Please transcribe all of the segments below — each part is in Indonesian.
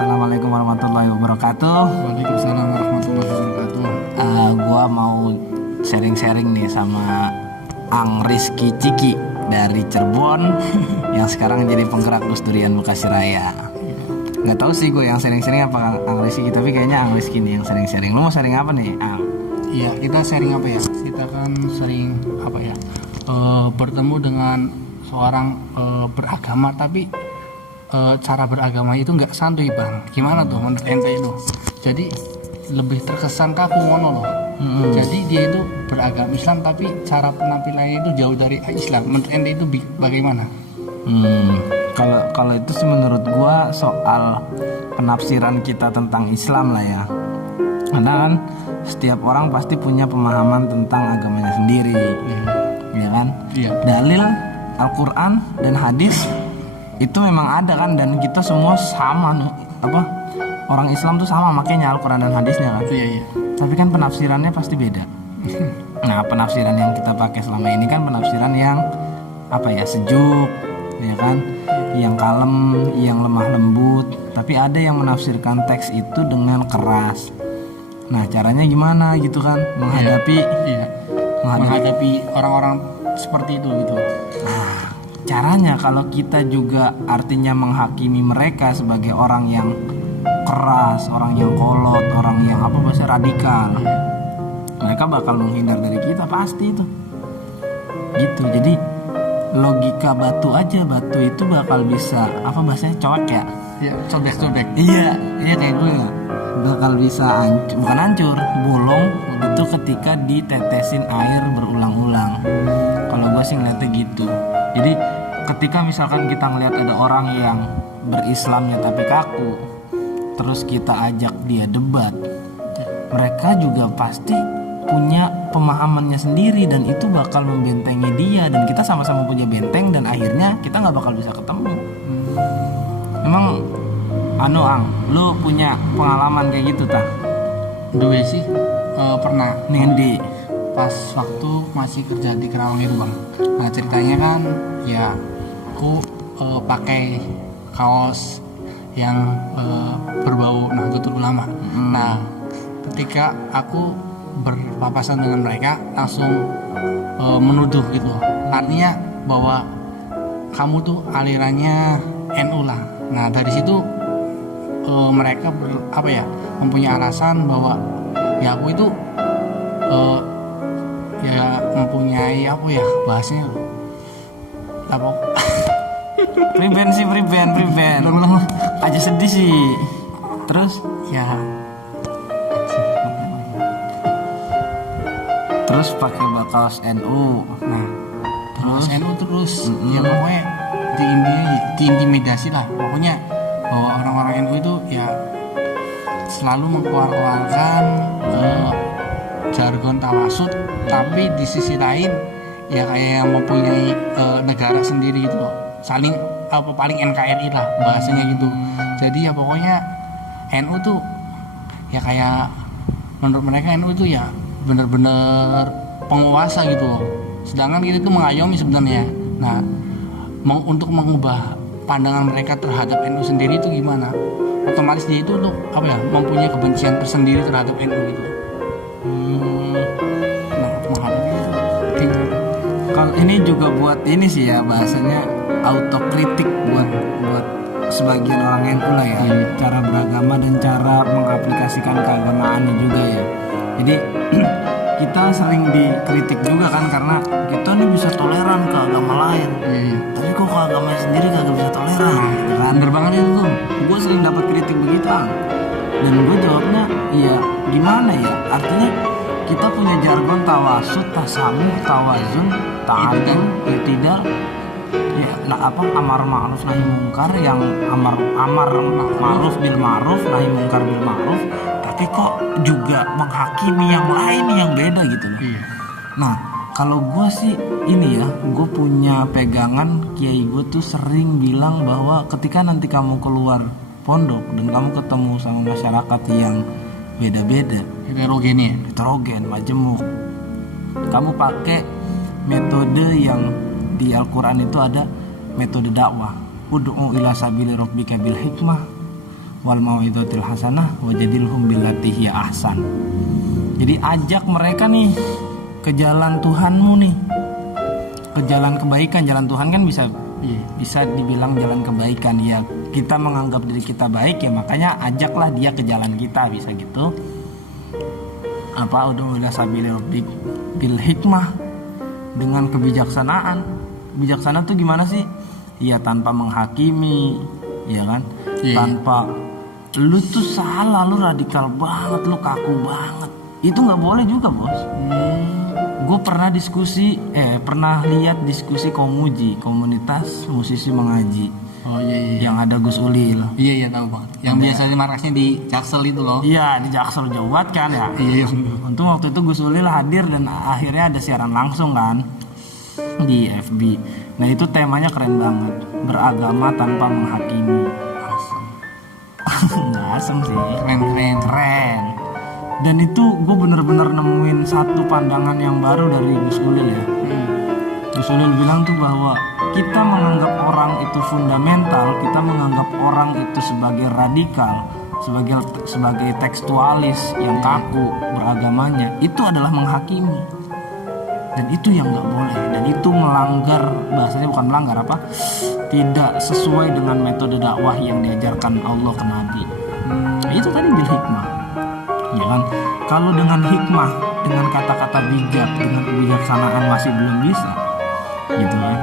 Assalamualaikum warahmatullahi wabarakatuh. Waalaikumsalam warahmatullahi wabarakatuh. Gua mau sharing-sharing nih sama Ang Rizky Ciki dari Cirebon yang sekarang jadi penggerak Dus Durian Bekasi Raya. Nggak tahu sih gue yang sharing-sharing apa Ang Rizky, tapi kayaknya Ang Rizky nih yang sharing-sharing. Lu mau sharing apa nih, Ang? Iya, kita sharing apa ya? Kita kan sering apa ya? Bertemu dengan seorang beragama, tapi cara beragama itu nggak santuy, Bang. Gimana tuh menurut ente itu? Jadi lebih terkesan kaku ngono loh. Jadi dia itu beragama Islam tapi cara penampilannya itu jauh dari Islam. Menurut ente itu bagaimana? Kalau itu sih menurut gua soal penafsiran kita tentang Islam lah ya. Karena kan setiap orang pasti punya pemahaman tentang agamanya sendiri, ya kan? Iya. Dalil Al-Quran dan hadis itu memang ada kan, dan kita semua sama nih, orang Islam tuh sama makanya Al-Quran dan hadisnya kan. Iya. Tapi kan penafsirannya pasti beda. Nah, penafsiran yang kita pakai selama ini kan penafsiran yang sejuk, ya kan, yang kalem, yang lemah lembut. Tapi ada yang menafsirkan teks itu dengan keras. Nah, caranya gimana gitu kan menghadapi orang-orang seperti itu gitu. Nah, caranya kalau kita juga artinya menghakimi mereka sebagai orang yang keras, orang yang kolot, orang yang radikal, mereka bakal menghindar dari kita pasti itu. Gitu. Jadi logika batu itu bakal bisa bahasanya cowek ya? Iya, cobek. Iya kayak gue bakal bisa hancur, bolong itu ketika ditetesin air berulang-ulang. Kalau gue sih ngeliatnya gitu. Jadi ketika misalkan kita ngeliat ada orang yang berislamnya tapi kaku, terus kita ajak dia debat, mereka juga pasti punya pemahamannya sendiri dan itu bakal membentengi dia, dan kita sama-sama punya benteng dan akhirnya kita nggak bakal bisa ketemu. Emang Ang, lu punya pengalaman kayak gitu tak? Dulu sih pernah Nendi pas waktu masih kerja di Kerawang itu, Bang. Nah, ceritanya kan ya aku pakai kaos yang berbau Nahdlatul Ulama. Nah, ketika aku berpapasan dengan mereka langsung menuduh gitu. Artinya bahwa kamu tuh alirannya NU lah. Nah, dari situ mereka mempunyai alasan bahwa ya aku itu mempunyai bahasanya Prevent aja sedih sih. Terus pakai kaos NU. Nah, terus NU ya pokoknya diintimidasi lah. Pokoknya bahwa orang-orang NU itu ya selalu mengeluarkan jargon tawasud, tapi di sisi lain ya kayak yang mempunyai negara sendiri gitu loh. Saling paling NKRI lah bahasanya gitu. Jadi ya pokoknya NU tuh ya kayak menurut mereka NU itu ya benar-benar penguasa gitu loh. Sedangkan kita itu mengayomi sebenarnya. Nah, untuk mengubah pandangan mereka terhadap NU sendiri itu gimana? Otomatis dia itu untuk mempunyai kebencian tersendiri terhadap NU gitu. Nah, menghadapi itu. Kalau ini juga buat ini sih ya, bahasanya autokritik buat sebagian orang NU lah ya. Cara beragama dan cara mengaplikasikan keagamaannya juga ya. Jadi kita sering dikritik juga kan karena kita nih bisa toleran ke agama lain, tapi kok ke agamanya sendiri kagak bisa toleran, gitu kan? Bener banget itu tuh. Gue sering dapat kritik begitu, dan gue jawabnya ya gimana ya, artinya kita punya jargon tawasud, tasamuh, tawazun, ta'adul, i'tidal, amar ma'ruf nahi mungkar, yang amar ma'ruf bil ma'ruf, nahi mungkar bil ma'ruf, tapi kok juga menghakimi yang lain yang beda gitu loh. Nah, kalau gue sih ini ya, gue punya pegangan kiai gue tuh sering bilang bahwa ketika nanti kamu keluar pondok dan kamu ketemu sama masyarakat yang beda-beda, heterogen, majemuk, kamu pakai metode yang di Al-Quran itu ada metode dakwah, ud'u ila sabili rabbika bil hikmah wal mau'izatil hasanah wajadilhum billati hiya ahsan. Jadi ajak mereka nih ke jalan Tuhanmu nih, ke jalan kebaikan. Jalan Tuhan kan bisa dibilang jalan kebaikan ya. Kita menganggap diri kita baik ya, makanya ajaklah dia ke jalan kita, bisa gitu. Udu ila sabili rabbik bil hikmah, dengan kebijaksanaan. Bijaksana tuh gimana sih? Ya tanpa menghakimi, ya kan? Tanpa lu tuh salah, lu radikal banget, lu kaku banget. Itu nggak boleh juga, bos. Gue pernah pernah lihat diskusi Komuji, komunitas musisi mengaji. Oh iya. Yang ada Gus Ulil. Iya tahu banget. Yang biasanya markasnya di Jaksel itu loh. Iya, di Jaksel Jawa Barat kan ya. Iya. Untung waktu itu Gus Ulil hadir dan akhirnya ada siaran langsung kan di FB. Nah itu temanya keren banget, beragama tanpa menghakimi. Nggak asem sih. Keren. Dan itu gue bener-bener nemuin satu pandangan yang baru dari Gus Ulil ya. Gus Ulil bilang tuh bahwa kita menganggap orang itu fundamental, kita menganggap orang itu sebagai radikal, sebagai tekstualis yang kaku beragamanya, itu adalah menghakimi. Dan itu yang nggak boleh, dan itu melanggar, bahasanya bukan melanggar tidak sesuai dengan metode dakwah yang diajarkan Allah ke Nabi. Itu tadi bil hikmah, ya kan? Kalau dengan hikmah, dengan kata-kata bijak, dengan kebijaksanaan masih belum bisa, gitu kan?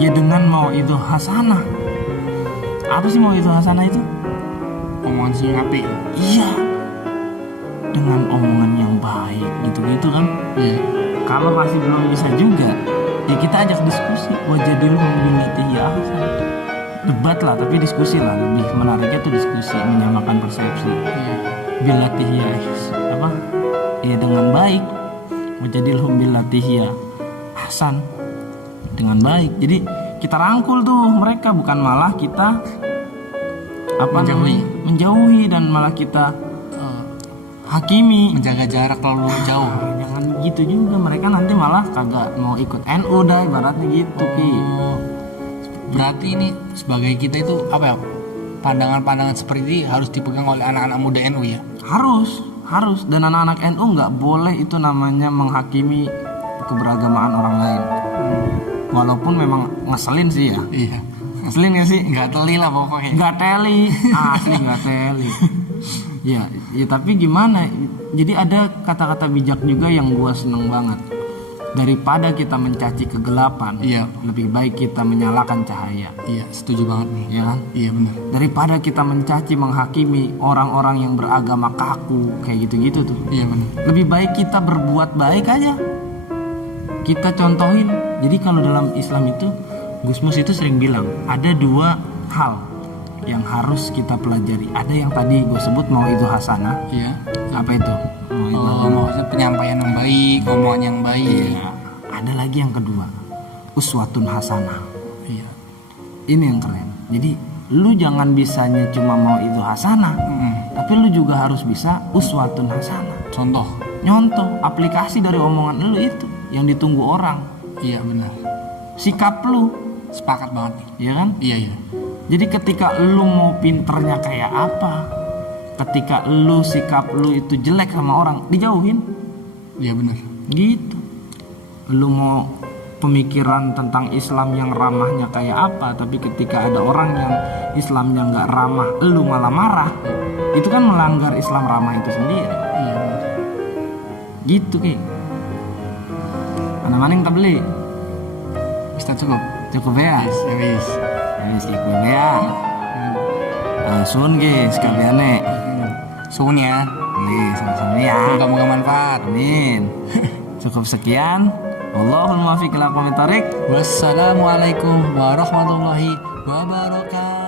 Ya dengan mau'izah hasanah. Apa sih mau'izah hasanah itu? Omongan sing apik. Iya. Dengan omongan yang baik, gitu-gitu kan? Iya. Kalau masih belum bisa juga, ya kita ajak diskusi. Wajadilhum billati hiya ahsan. Debat lah, tapi diskusi lah. Lebih menariknya tuh diskusi, menyamakan persepsi. Iya. Billati hiya ya dengan baik. Wajadilhum billati hiya ahsan, dengan baik. Jadi kita rangkul tuh mereka, bukan malah kita menjauhi dan malah kita hakimi, menjaga jarak terlalu jauh. Jangan gitu juga, mereka nanti malah kagak mau ikut NU dah ibaratnya gitu. Berarti ini sebagai kita itu pandangan-pandangan seperti ini harus dipegang oleh anak-anak muda NU ya? Harus. Dan anak-anak NU nggak boleh itu namanya menghakimi keberagamaan orang lain. Walaupun memang ngeselin sih ya. Iya. Ngeselin gak sih? Nggak teli lah pokoknya. Nggak teli, asli nggak teli. Ya tapi gimana? Jadi ada kata-kata bijak juga yang gua seneng banget. Daripada kita mencaci kegelapan, lebih baik kita menyalakan cahaya. Iya, setuju banget nih. Ya kan? Iya benar. Daripada kita mencaci, menghakimi orang-orang yang beragama kaku kayak gitu-gitu tuh. Iya benar. Lebih baik kita berbuat baik aja. Kita contohin. Jadi kalau dalam Islam itu, Gus Mus itu sering bilang ada dua hal yang harus kita pelajari. Ada yang tadi gue sebut mau'izah hasanah. Iya. Apa itu? Maksudnya penyampaian yang baik, omongan yang baik. Iya. Ada lagi yang kedua, uswatun hasanah. Iya. Ini yang keren. Jadi lu jangan bisanya cuma mau'izah hasanah, tapi lu juga harus bisa uswatun hasanah. Nyontoh aplikasi dari omongan lu itu yang ditunggu orang. Iya benar. Sikap lu. Sepakat banget nih. Iya kan? Iya. Jadi ketika lu mau pinternya kayak apa, ketika lu sikap lu itu jelek sama orang, dijauhin. Iya benar. Gitu. Lu mau pemikiran tentang Islam yang ramahnya kayak apa, tapi ketika ada orang yang Islamnya nggak ramah, lu malah marah, itu kan melanggar Islam ramah itu sendiri. Iya. Gitu Ki. Mana-mana tak beli? Kita cukup ya. Yes. Cukup ya. Sun Ki sekalian Sun ya. Nih sama-sama ya. Semoga manfaat. Amin. Cukup sekian. Wallahul muwaffiq ila aqwamit thoriq. Wassalamualaikum warahmatullahi wabarakatuh.